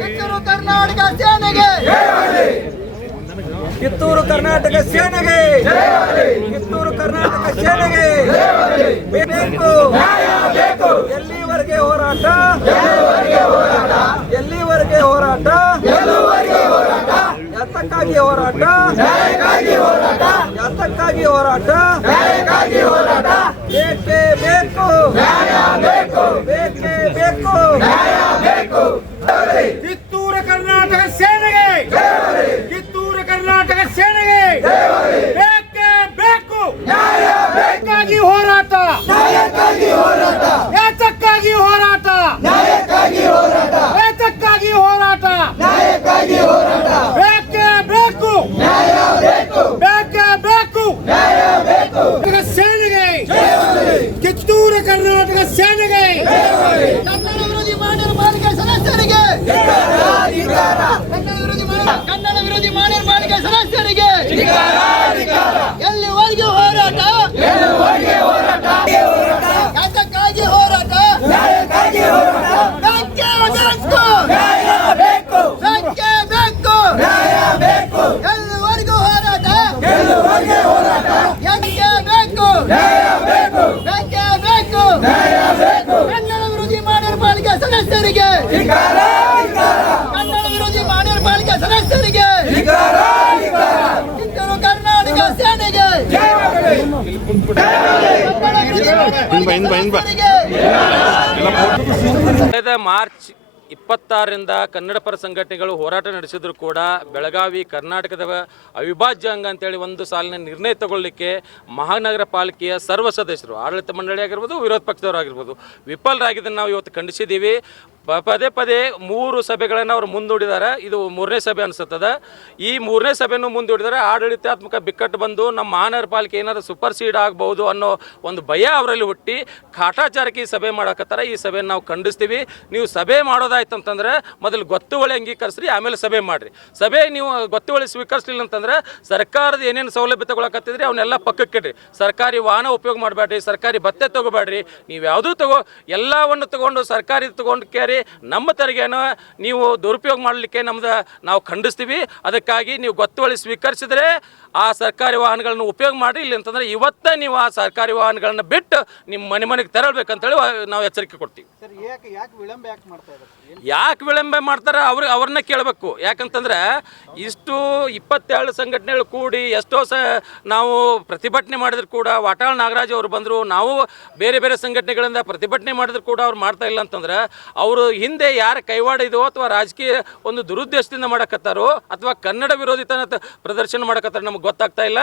ಕಿತ್ತೂರು ಕರ್ನಾಟಕ ಸೇನೆಗೆ ಕಿತ್ತೂರು ಕರ್ನಾಟಕ ಸೇನೆಗೆ ಕಿತ್ತೂರು ಕರ್ನಾಟಕ ಸೇನೆಗೆ ಬೇಕು ಎಲ್ಲಿವರೆಗೆ ಹೋರಾಟ ಎಲ್ಲಿವರೆಗೆ ಹೋರಾಟ ಯಾತಕ್ಕಾಗಿ ಹೋರಾಟ ಯಾತಕ್ಕಾಗಿ ಹೋರಾಟ ಬೇಕೇ ಬೇಕು ಬೇಕೇ ಬೇಕು ಕಿತ್ತೂರು ಕರ್ನಾಟಕ ಸೇನೆಗೆ ಕಿತ್ತೂರು ಕರ್ನಾಟಕ ಸೇನೆಗೆ ಬೇಕೇ ಬೇಕು ನ್ಯಾಯಕ್ಕಾಗಿ ಹೋರಾಟ ಯಾತಕ್ಕಾಗಿ ಹೋರಾಟ ಯಾತಕ್ಕಾಗಿ ಹೋರಾಟ ಬೇಕೇ ಬೇಕು ಬೇಕೇ ಬೇಕು ಸೇನೆಗೆ ಕಿತ್ತೂರು ಕರ್ನಾಟಕ ಸೇನೆಗೆ ಕನ್ನಡ ವಿರೋಧಿ ಮಾಡಿರುವ ಪಾಲಿಕೆ ಸದಸ್ಯರಿಗೆ ಕನ್ನಡ ವಿರೋಧಿ ಮಾಡಿರುವ ಪಾಲಿಕೆ ಸದಸ್ಯರಿಗೆ ಎಲ್ಲಿವರೆಗೆ ಹೋರಾಟ ಯಾತಕ್ಕಾಗಿ ಹೋರಾಟ ಬೇಕೇ ಬೇಕು ಎಲ್ಲಿವರೆಗೂ ಹೋರಾಟ ಯಾಕೆ ಬೇಕು ಕನ್ನಡ ವಿರೋಧಿ ಮಾಡಿರುವ ಪಾಲಿಕೆ ಸದಸ್ಯರಿಗೆ ಕನ್ನಡ ವಿರೋಧಿ ಮಾಡಿರುವ ಪಾಲಿಕೆ ಸದಸ್ಯರಿಗೆ ಕಿತ್ತೂರು ಕರ್ನಾಟಕ ಸೇನೆಗೆ ಕಳೆದ ಮಾರ್ಚ್ 26ರಿಂದ ಕನ್ನಡ ಪರ ಸಂಘಟನೆಗಳು ಹೋರಾಟ ನಡೆಸಿದ್ರು ಕೂಡ ಬೆಳಗಾವಿ ಕರ್ನಾಟಕದ ಅವಿಭಾಜ್ಯ ಅಂಗ ಅಂತೇಳಿ ಒಂದು ಸಾಲಿನ ನಿರ್ಣಯ ತಗೊಳ್ಳಿಕ್ಕೆ ಮಹಾನಗರ ಪಾಲಿಕೆಯ ಸರ್ವ ಸದಸ್ಯರು ಆಡಳಿತ ಮಂಡಳಿ ಆಗಿರ್ಬೋದು ವಿರೋಧ ಪಕ್ಷದವರು ಆಗಿರ್ಬೋದು ವಿಫಲರಾಗಿದ್ದನ್ನು ನಾವು ಇವತ್ತು ಖಂಡಿಸಿದ್ದೀವಿ. ಪದೇ ಪದೇ 3 ಸಭೆಗಳನ್ನು ಅವರು ಮುಂದೂಡಿದ್ದಾರೆ. ಇದು 3ನೇ ಸಭೆ ಅನಿಸುತ್ತದೆ. ಈ 3ನೇ ಸಭೆಯನ್ನು ಮುಂದೂಡಿದರೆ ಆಡಳಿತಾತ್ಮಕ ಬಿಕ್ಕಟ್ಟು ಬಂದು ನಮ್ಮ ಮಹಾನಗರ ಪಾಲಿಕೆ ಏನಾದರೂ ಸೂಪರ್ ಸೀಡ್ ಆಗಬಹುದು ಅನ್ನೋ ಒಂದು ಭಯ ಅವರಲ್ಲಿ ಹುಟ್ಟಿ ಕಾಟಾಚಾರಕ್ಕೆ ಈ ಸಭೆ ಮಾಡಕತ್ತಾರೆ. ಈ ಸಭೆಯನ್ನು ನಾವು ಖಂಡಿಸ್ತೀವಿ. ನೀವು ಸಭೆ ಮಾಡೋದಾಯ್ತು ಅಂತಂದ್ರೆ ಮೊದಲು ಗೊತ್ತುವಳಿ ಅಂಗೀಕರಿಸ್ರಿ, ಆಮೇಲೆ ಸಭೆ ಮಾಡಿರಿ. ಸಭೆ ನೀವು ಗೊತ್ತುವಳಿ ಸ್ವೀಕರಿಸಲಿಲ್ಲ ಅಂತಂದ್ರೆ ಸರ್ಕಾರದ ಏನೇನು ಸೌಲಭ್ಯ ತಗೊಳಕತ್ತಿದ್ರಿ ಅವನ್ನೆಲ್ಲ ಪಕ್ಕಕ್ಕಿಡ್ರಿ. ಸರ್ಕಾರಿ ವಾಹನ ಉಪಯೋಗ ಮಾಡಬೇಡ್ರಿ, ಸರ್ಕಾರಿ ಭತ್ತೆ ತೊಗೋಬೇಡ್ರಿ, ನೀವು ಯಾವುದೂ ಎಲ್ಲವನ್ನು ತಗೊಂಡು ಸರ್ಕಾರಿ ತಗೊಂಡು ಕೇರಿ ನಮ್ಮ ತೆರಿಗೆಯನ್ನು ನೀವು ದುರುಪಯೋಗ ಮಾಡಲಿಕ್ಕೆ ನಾವು ಖಂಡಿಸ್ತೀವಿ. ಅದಕ್ಕಾಗಿ ನೀವು ಗೊತ್ತುವಳಿ ಸ್ವೀಕರಿಸಿದರೆ ಆ ಸರ್ಕಾರಿ ವಾಹನಗಳನ್ನು ಉಪಯೋಗ ಮಾಡಿ, ಇಲ್ಲ ಅಂತಂದ್ರೆ ಇವತ್ತೇ ನೀವು ಆ ಸರ್ಕಾರಿ ವಾಹನಗಳನ್ನು ಬಿಟ್ಟು ನಿಮ್ಮ ಮನೆಗೆ ತೆರಳಬೇಕಂತೇಳಿ ನಾವು ಎಚ್ಚರಿಕೆ ಕೊಡ್ತೀವಿ. ಯಾಕೆ ವಿಳಂಬ ಮಾಡ್ತಾರೆ ಅವ್ರನ್ನ ಕೇಳಬೇಕು. ಯಾಕಂತಂದ್ರೆ ಇಷ್ಟು 22 ಸಂಘಟನೆಗಳು ಕೂಡಿ ಎಷ್ಟೋ ನಾವು ಪ್ರತಿಭಟನೆ ಮಾಡಿದ್ರು ಕೂಡ ವಾಟಾಳ್ ನಾಗರಾಜ್ ಅವರು ಬಂದರು, ನಾವು ಬೇರೆ ಬೇರೆ ಸಂಘಟನೆಗಳಿಂದ ಪ್ರತಿಭಟನೆ ಮಾಡಿದ್ರು ಕೂಡ ಅವ್ರು ಮಾಡ್ತಾ ಇಲ್ಲ ಅಂತಂದ್ರೆ ಅವರು ಹಿಂದೆ ಯಾರು ಕೈವಾಡ ಇದೋ ಅಥವಾ ರಾಜಕೀಯ ಒಂದು ದುರುದ್ದೇಶದಿಂದ ಮಾಡಕತ್ತಾರೋ ಅಥವಾ ಕನ್ನಡ ವಿರೋಧಿತನ ಪ್ರದರ್ಶನ ಮಾಡಕತ್ತಾರೋ ನಮಗೆ ಗೊತ್ತಾಗ್ತಾ ಇಲ್ಲ.